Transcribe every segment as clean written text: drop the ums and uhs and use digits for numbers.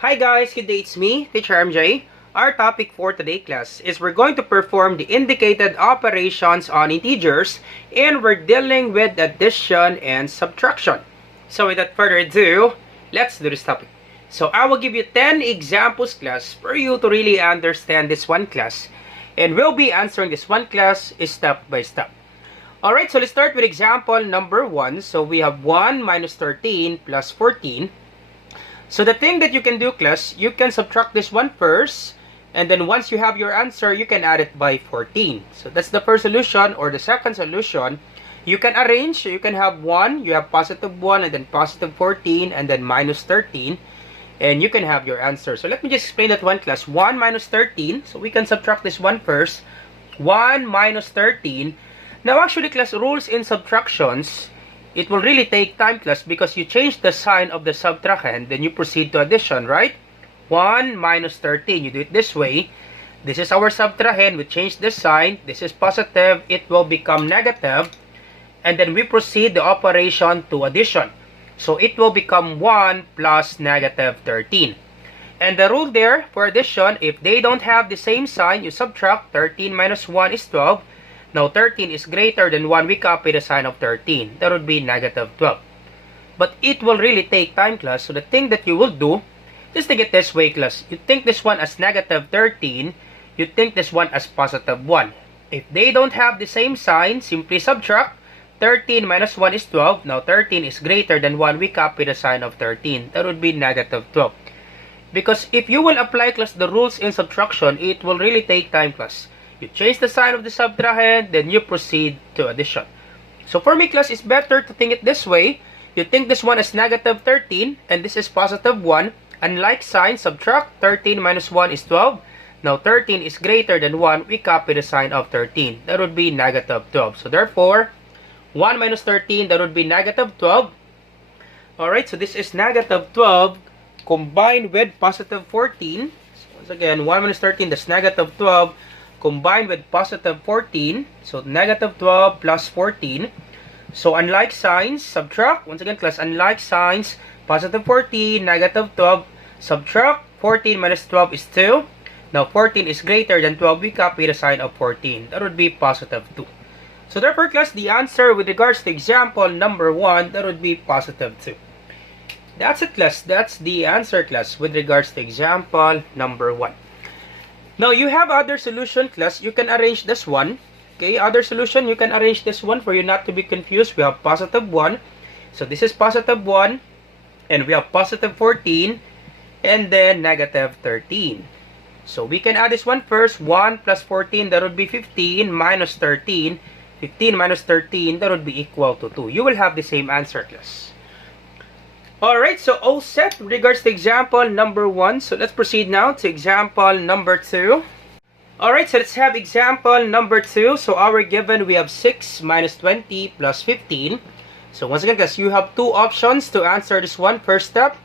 Hi guys, good day, it's me, Teacher MJ. Our topic for today class is we're going to perform the indicated operations on integers and we're dealing with addition and subtraction. So without further ado, let's do this topic. So I will give you 10 examples class for you to really understand this one class, and we'll be answering this one class step by step. Alright, so let's start with example number 1. So we have 1 minus 13 plus 14. So the thing that you can do, class, you can subtract this one first, and then once you have your answer, you can add it by 14. So that's the first solution, or the second solution. You can arrange, so you can have 1, you have positive 1, and then positive 14, and then minus 13, and you can have your answer. So let me just explain that one, class. 1 minus 13, so we can subtract this one first. 1 minus 13. Now actually, class, rules in subtractions, it will really take time, class, because you change the sign of the subtrahend, then you proceed to addition, right? 1 minus 13, you do it this way. This is our subtrahend, we change the sign. This is positive, it will become negative. And then we proceed the operation to addition. So it will become 1 plus negative 13. And the rule there for addition, if they don't have the same sign, you subtract. 13 minus 1 is 12. Now 13 is greater than 1, we copy the sign of 13. That would be negative 12. But it will really take time, class. So the thing that you will do, just think it this way, class. You think this one as negative 13, you think this one as positive 1. If they don't have the same sign, simply subtract. 13 minus 1 is 12. Now 13 is greater than 1, we copy the sign of 13. That would be negative 12. Because if you will apply, class, the rules in subtraction, it will really take time, class. You change the sign of the subtrahend, then you proceed to addition. So for me, class, it's better to think it this way. You think this one as negative 13, and this is positive 1. Unlike sign, subtract. 13 minus 1 is 12. Now 13 is greater than 1, we copy the sign of 13. That would be negative 12. So therefore, 1 minus 13, that would be negative 12. Alright, so this is negative 12 combined with positive 14. So once again, 1 minus 13, that's negative 12. Combined with positive 14, so negative 12 plus 14. So unlike signs, subtract. Once again, class, unlike signs, positive 14, negative 12, subtract. 14 minus 12 is 2. Now 14 is greater than 12, we copy the sign of 14. That would be positive 2. So therefore, class, the answer with regards to example number 1, that would be positive 2. That's it, class. That's the answer, class, with regards to example number 1. Now, you have other solution, class. You can arrange this one. Okay, other solution, you can arrange this one for you not to be confused. We have positive 1. So, this is positive 1. And we have positive 14. And then negative 13. So, we can add this one first. 1 plus 14, that would be 15 minus 13. 15 minus 13, that would be equal to 2. You will have the same answer, class. Alright, so all set with regards to example number 1. So let's proceed now to example number 2. Alright, so let's have example number 2. So our given, we have 6 minus 20 plus 15. So once again, guys, you have two options to answer this one. First step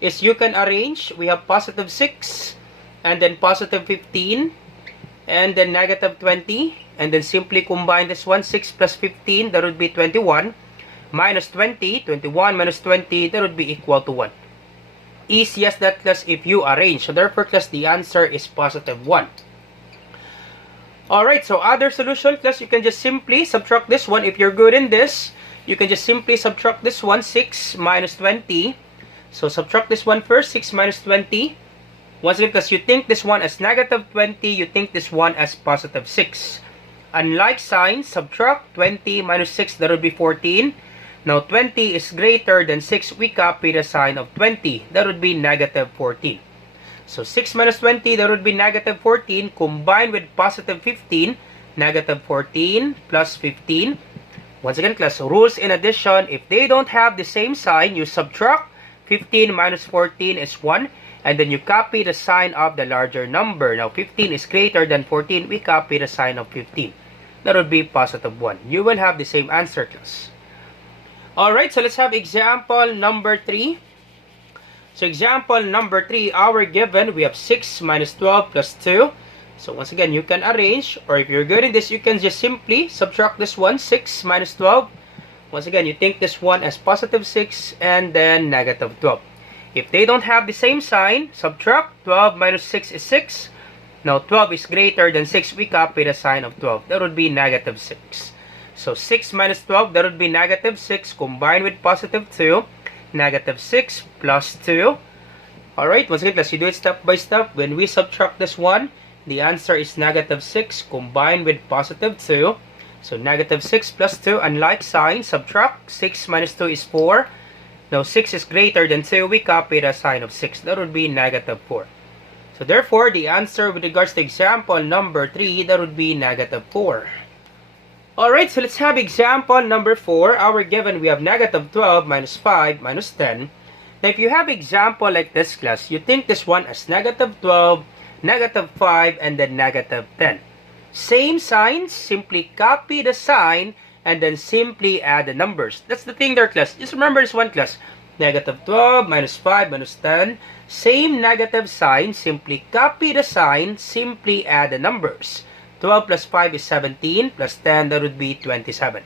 is you can arrange. We have positive 6 and then positive 15 and then negative 20. And then simply combine this one. 6 plus 15, that would be 21. Minus 20, 21 minus 20, that would be equal to 1. Easy as that, class, if you arrange. So therefore, class, the answer is positive 1. Alright, so other solution, class, you can just simply subtract this one. If you're good in this, you can just simply subtract this one. 6 minus 20. So subtract this one first. 6 minus 20. Once again, class, you think this one as negative 20, you think this one as positive 6. Unlike sign, subtract. 20 minus 6, that would be 14. Now, 20 is greater than 6. We copy the sign of 20. That would be negative 14. So, 6 minus 20, that would be negative 14. Combined with positive 15. Negative 14 plus 15. Once again, class, rules in addition. If they don't have the same sign, you subtract. 15 minus 14 is 1. And then you copy the sign of the larger number. Now, 15 is greater than 14. We copy the sign of 15. That would be positive 1. You will have the same answer, class. Alright, so let's have example number 3. So example number 3, our given, we have 6 minus 12 plus 2. So once again, you can arrange, or if you're good in this, you can just simply subtract this one. 6 minus 12. Once again, you think this one as positive 6 and then negative 12. If they don't have the same sign, subtract. 12 minus 6 is 6. Now 12 is greater than 6. We copy the sign of 12. That would be negative 6. So 6 minus 12, that would be negative 6 combined with positive 2. Negative 6 plus 2. Alright, once again, let's do it step by step. When we subtract this one, the answer is negative 6 combined with positive 2. So negative 6 plus 2, unlike sign, subtract. 6 minus 2 is 4. Now 6 is greater than 2, we copy the sign of 6. That would be negative 4. So therefore, the answer with regards to example number 3, that would be negative 4. Alright, so let's have example number 4. Our given, we have negative 12 minus 5 minus 10. Now if you have example like this, class, you think this one as negative 12, negative 5, and then negative 10. Same signs, simply copy the sign, and then simply add the numbers. That's the thing there, class. Just remember this one, class. Negative 12 minus 5 minus 10. Same negative sign, simply copy the sign, simply add the numbers. 12 plus 5 is 17, plus 10, that would be 27.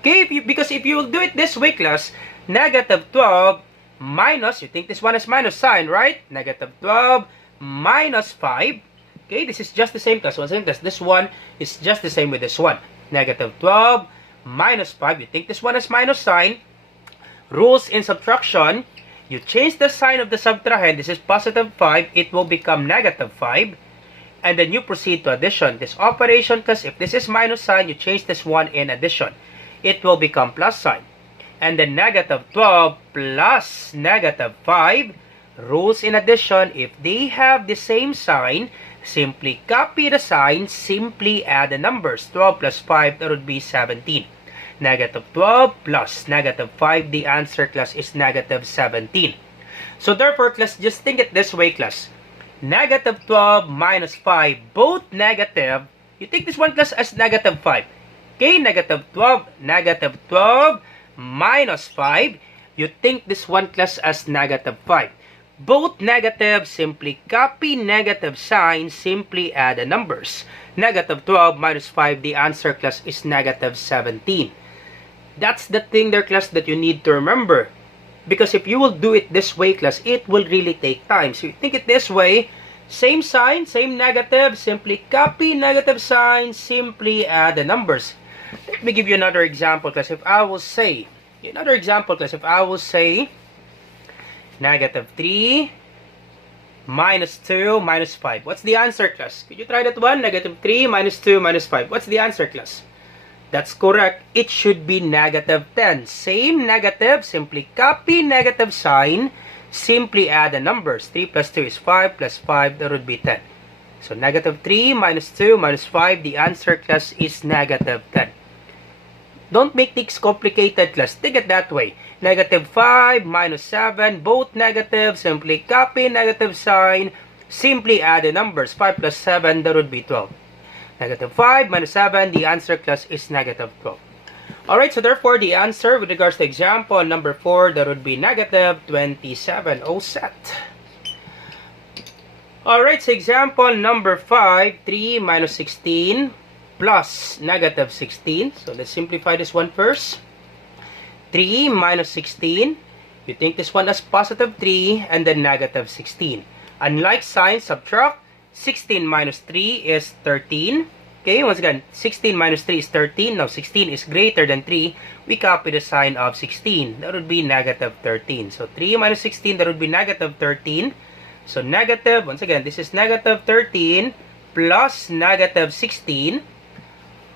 Okay, because if you will do it this way, class, negative 12 minus, you think this one is minus sign, right? Negative 12 minus 5. Okay, this is just the same, class. Once again, class, this one is just the same with this one. Negative 12 minus 5. You think this one is minus sign. Rules in subtraction. You change the sign of the subtrahend. This is positive 5. It will become negative 5. And then you proceed to addition. This operation, class, if this is minus sign, you change this one in addition. It will become plus sign. And then negative 12 plus negative 5. Rules in addition. If they have the same sign, simply copy the sign, simply add the numbers. 12 plus 5, that would be 17. Negative 12 plus negative 5, the answer, class, is negative 17. So therefore, class, just think it this way, class. Negative 12 minus 5, both negative. You take this one, class, as negative 5. Okay, negative 12 minus 5. You think this one, class, as negative 5. Both negative, simply copy negative sign, simply add the numbers. Negative 12 minus 5, the answer, class, is negative 17. That's the thing there, class, that you need to remember. Because if you will do it this way, class, it will really take time. So you think it this way, same sign, same negative, simply copy negative sign, simply add the numbers. Let me give you another example, class. If I will say, negative 3 minus 2 minus 5. What's the answer, class? Could you try that one? Negative 3 minus 2 minus 5. What's the answer, class? That's correct. It should be negative 10. Same negative. Simply copy negative sign. Simply add the numbers. 3 plus 2 is 5 plus 5. That would be 10. So negative 3 minus 2 minus 5. The answer, class, is negative 10. Don't make things complicated, class. Think it that way. Negative 5 minus 7. Both negative. Simply copy negative sign. Simply add the numbers. 5 plus 7. That would be 12. Negative 5 minus 7, the answer, class, is negative 12. Alright, so therefore, the answer with regards to example number 4, that would be negative 27. All set. Alright, so example number 5, 3 minus 16 plus negative 16. So let's simplify this one first. 3 minus 16. You think this one as positive 3 and then negative 16. Unlike sign, subtract. 16 minus 3 is 13. Okay, once again, 16 minus 3 is 13. Now, 16 is greater than 3. We copy the sign of 16. That would be negative 13. So, 3 minus 16, that would be negative 13. So, negative, once again, this is negative 13 plus negative 16.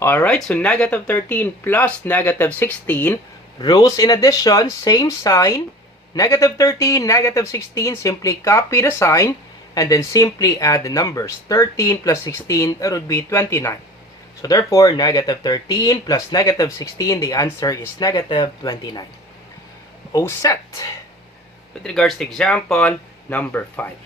Alright, so negative 13 plus negative 16. Rules in addition, same sign. Negative 13, negative 16, simply copy the sign. And then simply add the numbers. 13 plus 16, that would be 29. So therefore, negative 13 plus negative 16, the answer is negative 29. All set. With regards to example number 5.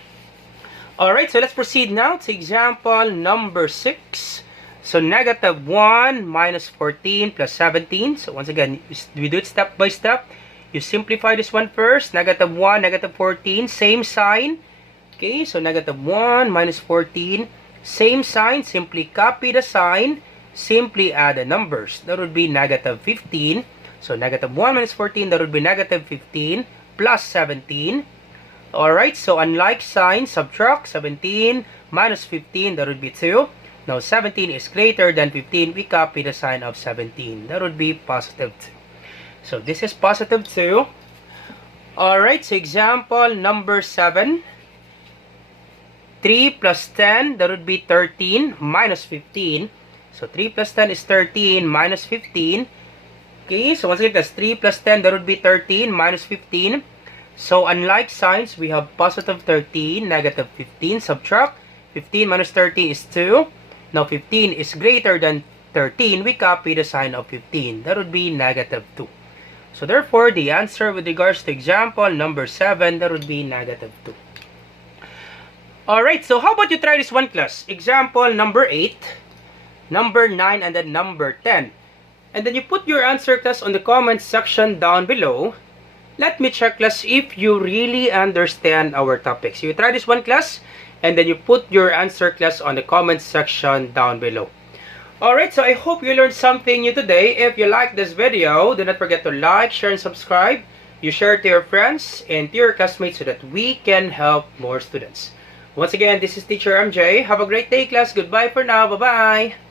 Alright, so let's proceed now to example number 6. So negative 1 minus 14 plus 17. So once again, we do it step by step. You simplify this one first. Negative 1, negative 14, same sign. Okay, so negative 1 minus 14, same sign, simply copy the sign, simply add the numbers. That would be negative 15. So negative 1 minus 14, that would be negative 15. plus 17. Alright, so unlike sign, subtract 17 minus 15, that would be 2. Now 17 is greater than 15, we copy the sign of 17. That would be positive 2. So this is positive 2. Alright, so example number 7. 3 plus 10, that would be 13 minus 15. So 3 plus 10 is 13 minus 15. Okay, so once again, that's 3 plus 10, that would be 13 minus 15. So unlike signs, we have positive 13, negative 15. Subtract 15 minus 13 is 2. Now 15 is greater than 13. We copy the sign of 15. That would be negative 2. So therefore, the answer with regards to example number 7, that would be negative 2. Alright, so how about you try this one, class? Example number 8, number 9, and then number 10. And then you put your answer, class, on the comment section down below. Let me check, class, if you really understand our topics. You try this one, class, and then you put your answer, class, on the comment section down below. Alright, so I hope you learned something new today. If you like this video, do not forget to like, share, and subscribe. You share it to your friends and to your classmates so that we can help more students. Once again, this is Teacher MJ. Have a great day, class. Goodbye for now. Bye-bye.